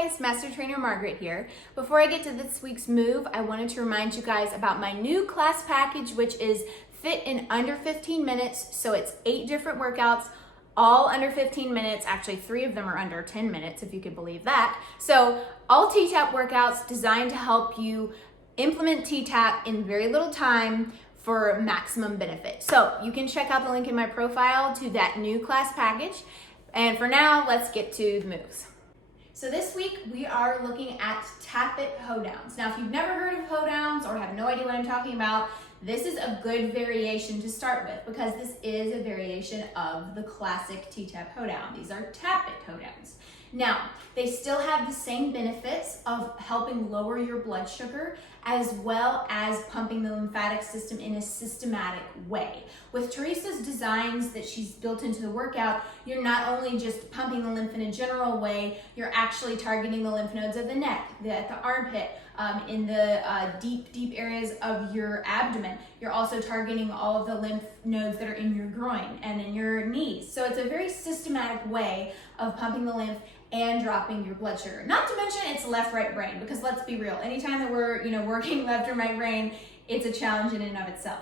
guys, Master Trainer Margaret here. Before I get to this week's move, I wanted to remind you guys about my new class package, which is fit in under 15 minutes. So it's 8 different workouts, all under 15 minutes. Actually, 3 of them are under 10 minutes, if you could believe that. So all T-Tapp workouts designed to help you implement T-Tapp in very little time for maximum benefit. So you can check out the link in my profile to that new class package. And for now, let's get to the moves. So this week we are looking at Tap It Hoedowns. Now, if you've never heard of Hoedowns or have no idea what I'm talking about, this is a good variation to start with because this is a variation of the classic T-Tapp Hoedown. These are Tap It Hoedowns. Now, they still have the same benefits of helping lower your blood sugar as well as pumping the lymphatic system in a systematic way. With Teresa's designs that she's built into the workout, you're not only just pumping the lymph in a general way, you're actually targeting the lymph nodes of the neck, at the armpit, in the deep areas of your abdomen. You're also targeting all of the lymph nodes that are in your groin and in your knees. So it's a very systematic way of pumping the lymph and dropping your blood sugar. Not to mention it's left-right brain, because let's be real, anytime that we're working left or right brain, it's a challenge in and of itself.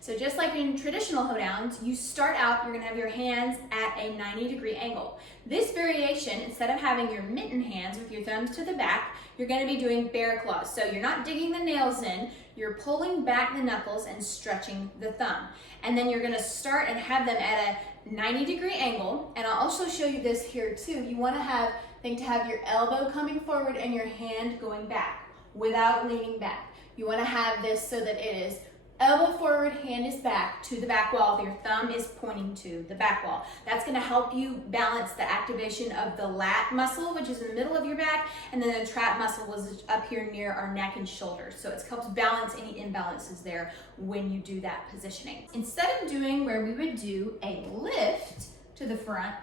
So just like in traditional Hoedowns, you start out, you're gonna have your hands at a 90-degree angle. This variation, instead of having your mitten hands with your thumbs to the back, you're gonna be doing bear claws. So you're not digging the nails in, you're pulling back the knuckles and stretching the thumb. And then you're gonna start and have them at a 90-degree angle. And I'll also show you this here too. You wanna have your elbow coming forward and your hand going back without leaning back. You wanna have this so that it is elbow forward, hand is back to the back wall. Your thumb is pointing to the back wall. That's gonna help you balance the activation of the lat muscle, which is in the middle of your back, and then the trap muscle was up here near our neck and shoulders. So it helps balance any imbalances there when you do that positioning. Instead of doing where we would do a lift to the front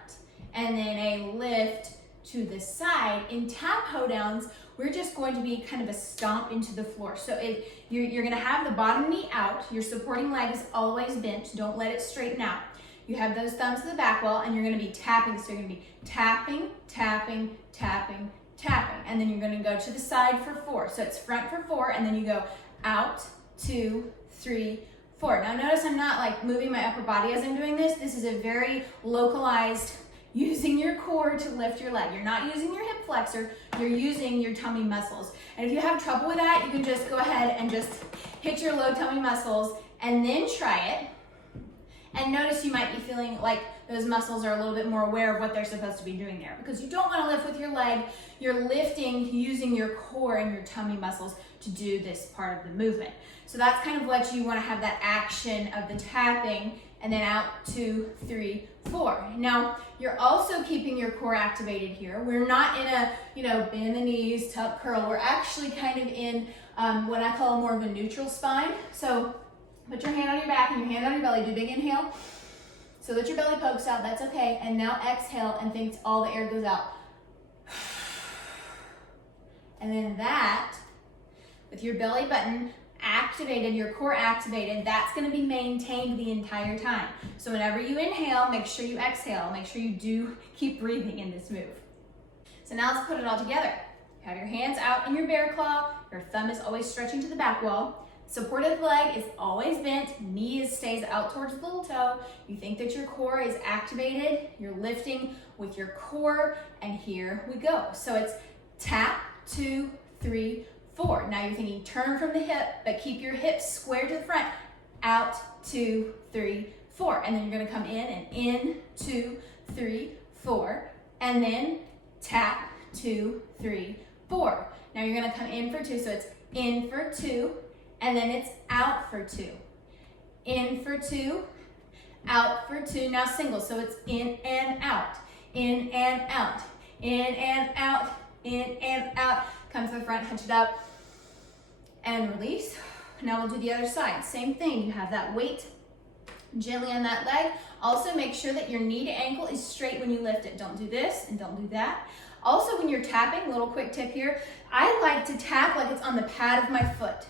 and then a lift to the side, in Tap Hoedowns, we're just going to be kind of a stomp into the floor. So you're gonna have the bottom knee out, your supporting leg is always bent, don't let it straighten out. You have those thumbs to the back wall and you're gonna be tapping, so you're gonna be tapping, tapping, tapping, tapping, and then you're gonna go to the side for 4. So it's front for 4, and then you go out, 2, 3, 4. Now notice I'm not like moving my upper body as I'm doing this. This is a very localized, using your core to lift your leg. You're not using your hip flexor, you're using your tummy muscles. And if you have trouble with that, you can just go ahead and just hit your low tummy muscles and then try it. And notice you might be feeling like those muscles are a little bit more aware of what they're supposed to be doing there, because you don't want to lift with your leg. You're lifting using your core and your tummy muscles to do this part of the movement. So that's kind of what you want to have, that action of the tapping, and then out, 2, 3, 4. Now, you're also keeping your core activated here. We're not in a, bend the knees, tuck, curl. We're actually kind of in what I call more of a neutral spine. So put your hand on your back and your hand on your belly. Do a big inhale so that your belly pokes out. That's okay. And now exhale and think all the air goes out. And then that, with your belly button activated, your core activated, that's going to be maintained the entire time. So whenever you inhale, make sure you exhale. Make sure you do keep breathing in this move. So now let's put it all together. You have your hands out in your bear claw. Your thumb is always stretching to the back wall. Supported leg is always bent. Knee stays out towards the little toe. You think that your core is activated. You're lifting with your core, and here we go. So it's tap, 2, 3, 4. Now you're thinking turn from the hip, but keep your hips square to the front. Out, 2, 3, 4. And then you're gonna come in and in, 2, 3, 4. And then tap, 2, 3, 4. Now you're gonna come in for 2, so it's in for 2, and then it's out for 2. In for 2, out for 2. Now single, so it's in and out, in and out, in and out, in and out. Come to the front, hunch it up, and release. Now we'll do the other side. Same thing, you have that weight gently on that leg. Also make sure that your knee to ankle is straight when you lift it. Don't do this and don't do that. Also when you're tapping, little quick tip here, I like to tap like it's on the pad of my foot.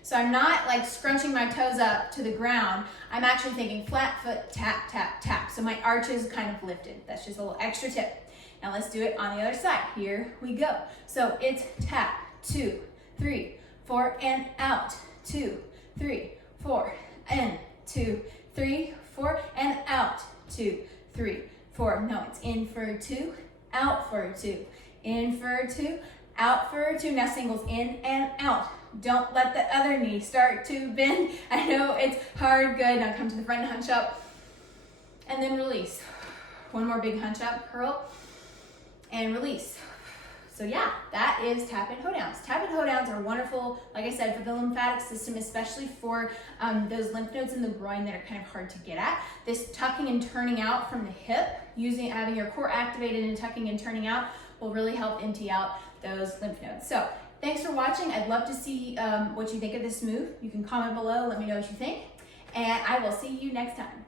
So I'm not like scrunching my toes up to the ground. I'm actually thinking flat foot, tap, tap, tap. So my arch is kind of lifted. That's just a little extra tip. Now let's do it on the other side. Here we go. So it's tap, 2, 3, 4, and out, 2, 3, 4, and 2, 3, 4, and out, 2, 3, 4. No, it's in for 2, out for 2, in for 2, out for 2. Now singles in and out. Don't let the other knee start to bend. I know it's hard. Good. Now come to the front and hunch up, and then release. One more big hunch up, curl, and release. So yeah, that is tap and Hoedowns. Tap and Hoedowns are wonderful, like I said, for the lymphatic system, especially for those lymph nodes in the groin that are kind of hard to get at. This tucking and turning out from the hip, having your core activated and tucking and turning out will really help empty out those lymph nodes. So thanks for watching. I'd love to see what you think of this move. You can comment below, let me know what you think, and I will see you next time.